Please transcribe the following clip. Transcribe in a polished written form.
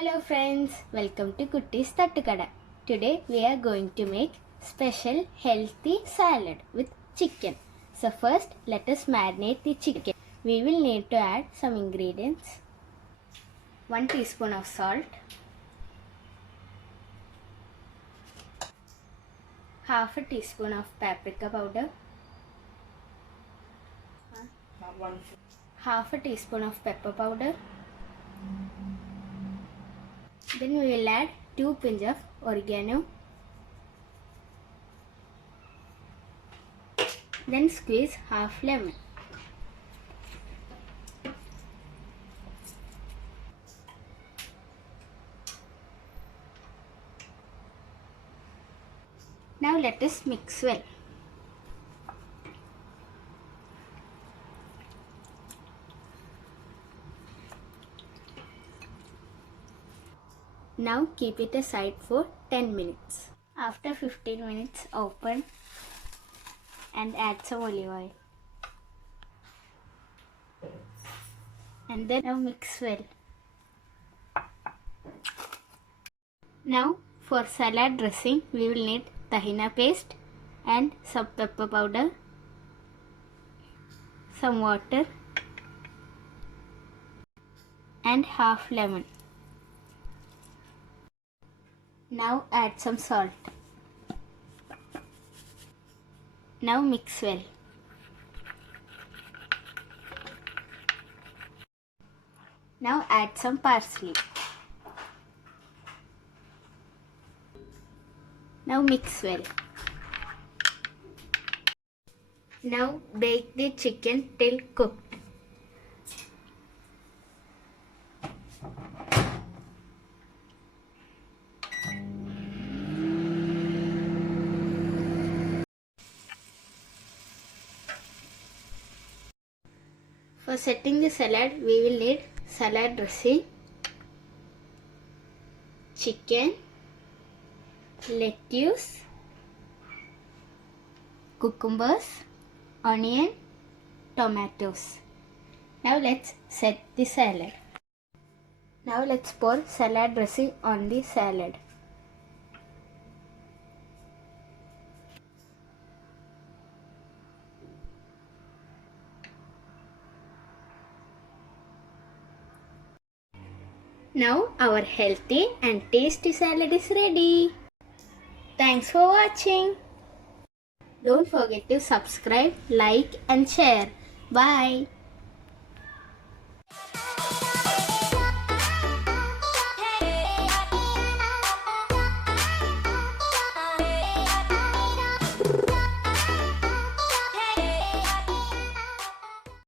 Hello friends, welcome to Kutti'Z Tattukada. Today we are going to make special healthy salad with chicken. So first let us marinate the chicken. We will need to add some ingredients. 1 teaspoon of salt, half a teaspoon of paprika powder, half a teaspoon of pepper powder. Then we will add 2 pinch of oregano. Then squeeze half lemon. Now let us mix well. Now keep it aside for 10 minutes. After 15 minutes, open and add some olive oil. And then now mix well. Now for salad dressing, we will need tahina paste and some pepper powder, some water and half lemon. Now add some salt. Now mix well. Now add some parsley. Now mix well. Now bake the chicken till cooked. For setting the salad, we will need salad dressing, chicken, lettuce, cucumbers, onion, tomatoes. Now let's set the salad. Now let's pour salad dressing on the salad. Now our healthy and tasty salad is ready. Thanks for watching. Don't forget to subscribe, like and share. Bye.